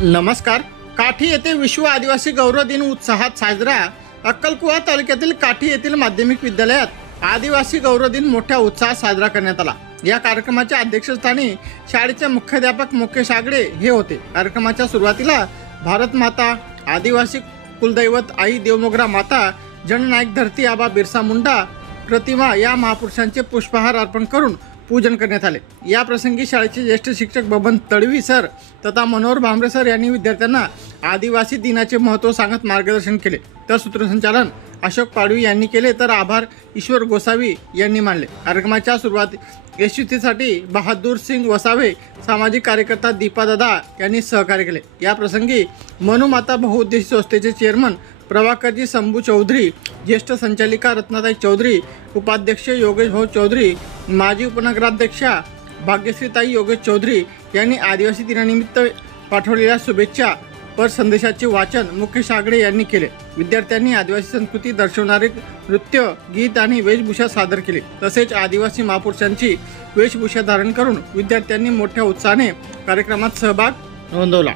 नमस्कार. काठी येथे विश्व आदिवासी गौरव दिन उत्साहात साजरा. अक्कलकुवा तालुक्यातील काठी येथील माध्यमिक विद्यालयात आदिवासी गौरव दिन मोठ्या उत्साहात साजरा करण्यात आला. या कार्यक्रमाच्या अध्यक्षस्थानी शाळेचे मुख्याध्यापक मुकेश आगडे हे होते. कार्यक्रमाच्या सुरुवातीला भारत माता, आदिवासी कुलदैवत आई देवमोगरा माता, जननायक धरती आबा बिरसा मुंडा प्रतिमा या महापुरुषांचे पुष्पहार अर्पण करून पूजन करण्यात आले. या प्रसंगी शाळेचे ज्येष्ठ शिक्षक बबन तडवी सर तथा मनोहर भांबरे सर यांनी विद्यार्थ्यांना आदिवासी दिनाचे महत्त्व सांगत मार्गदर्शन केले. तर सूत्रसंचालन अशोक पाडवी यांनी केले, तर आभार ईश्वर गोसावी यांनी मानले. कार्यक्रमाच्या सुरुवात यशस्वीतेसाठी बहादूर सिंग वसावे, सामाजिक कार्यकर्ता दीपा दादा यांनी सहकार्य केले. या प्रसंगी मनुमाता बहुउद्देशीय संस्थेचे चेअरमन प्रभाकरजी शंभू चौधरी, ज्येष्ठ संचालिका रत्नाताई चौधरी, उपाध्यक्ष योगेश भाऊ चौधरी, माजी उपनगराध्यक्षा भाग्यश्रीताई योगेश चौधरी यांनी आदिवासी दिनानिमित्त पाठवलेल्या शुभेच्छा पर संदेशाचे वाचन मुकेश आगडे यांनी केले. विद्यार्थ्यांनी आदिवासी संस्कृती दर्शवणारे नृत्य, गीत आणि वेशभूषा सादर केली. तसेच आदिवासी महापुरुषांची वेशभूषा धारण करून विद्यार्थ्यांनी मोठ्या उत्साहाने कार्यक्रमात सहभाग नोंदवला.